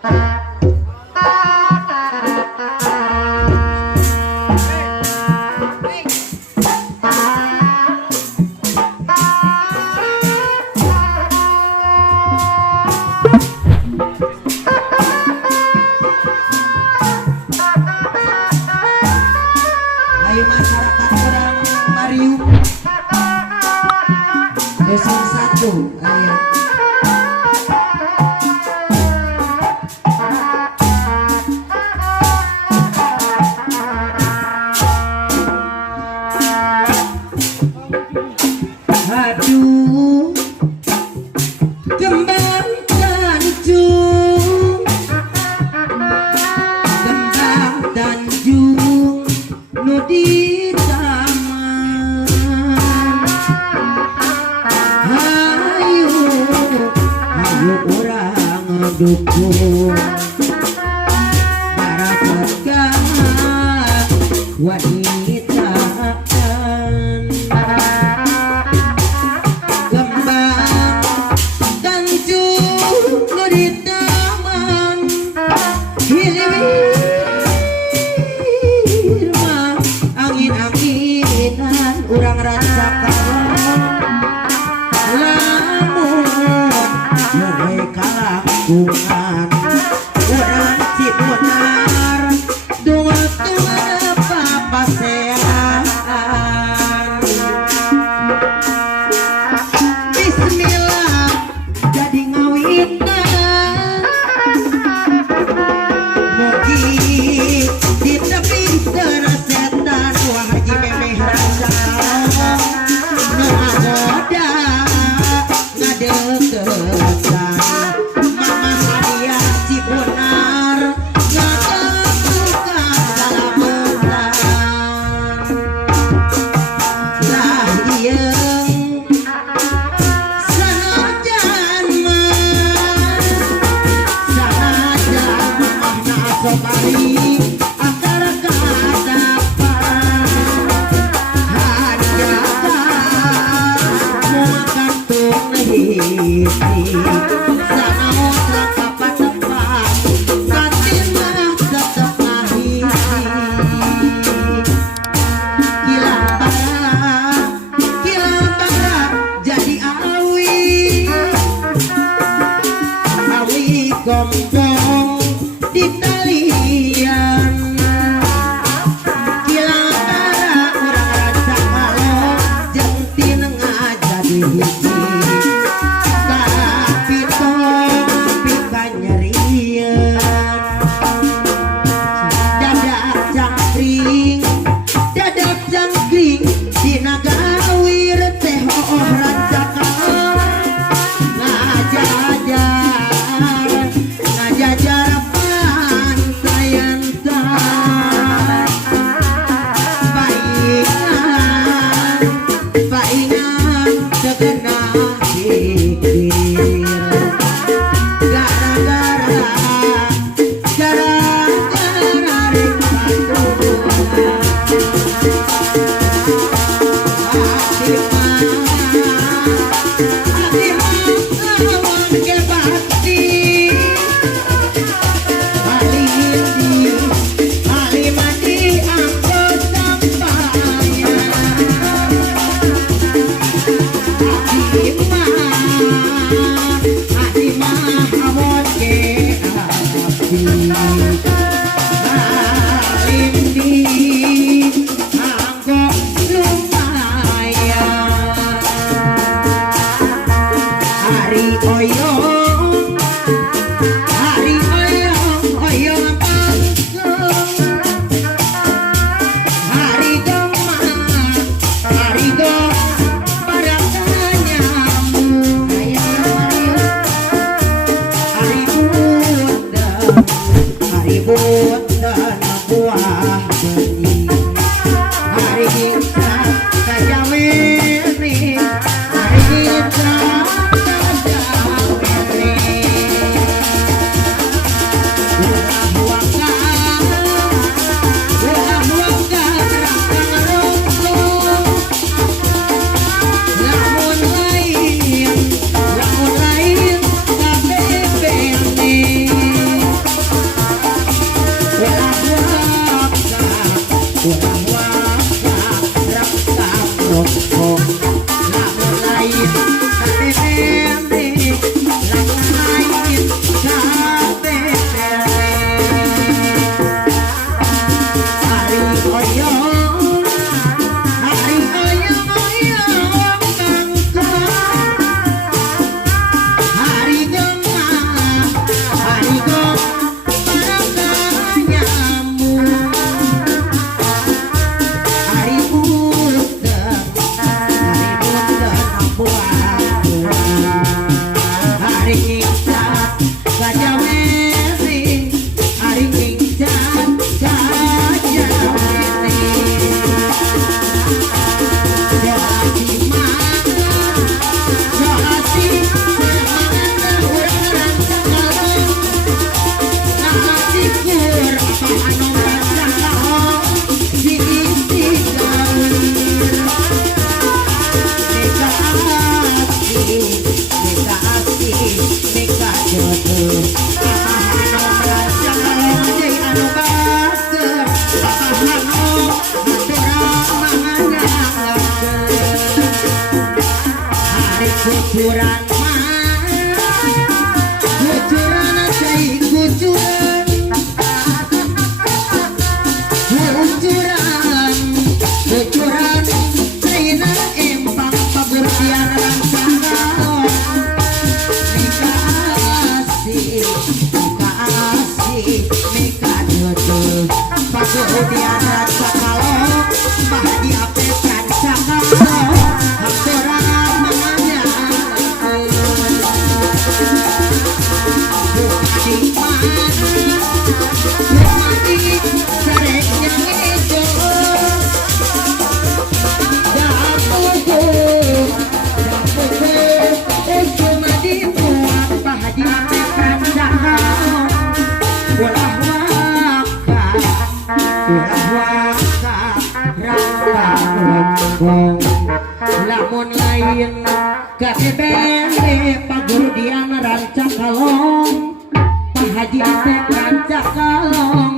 Ayo masyarakat orang Marium Desa 1 ayo. Aduh kembang Tanjung, kembang Tanjung nu di taman. Hayu hayu urang dukung barakat wanita. Angin-anginan urang rasa lamun mereka lakungan urang Cipunar dunga-dunga papasean. Bismillah jadi ngawitan mugi di tepi setan wah haji memeh rasa ngagoda ngadeketan mama hadiah Cipunar ngadeketan salametan lah ieung sanajan mah sobari antara kadapan hadiahkan muakan tunai sanaon kapan tempat satimah tetep ngahisi kilang barat jadi awi gombong di talian kilang barat urang rasa kalau jentin ngajadi hiji tapi topi kanyerian dadak jangkring dina gawir teh rancak ngajajar mika jodoh anu merasa jadi anu bager anu haturang manganyakeun hari kucuran kucuran cai kucuran kucuran kucuran caina empang pagurdian rancangan mika asih mika jodoh pagurdian rancangan bahagia pekan sangat haturang manganyakeun lamun lain KTBL pagurdian rancak kalong Pak Haji Apep rancak kalong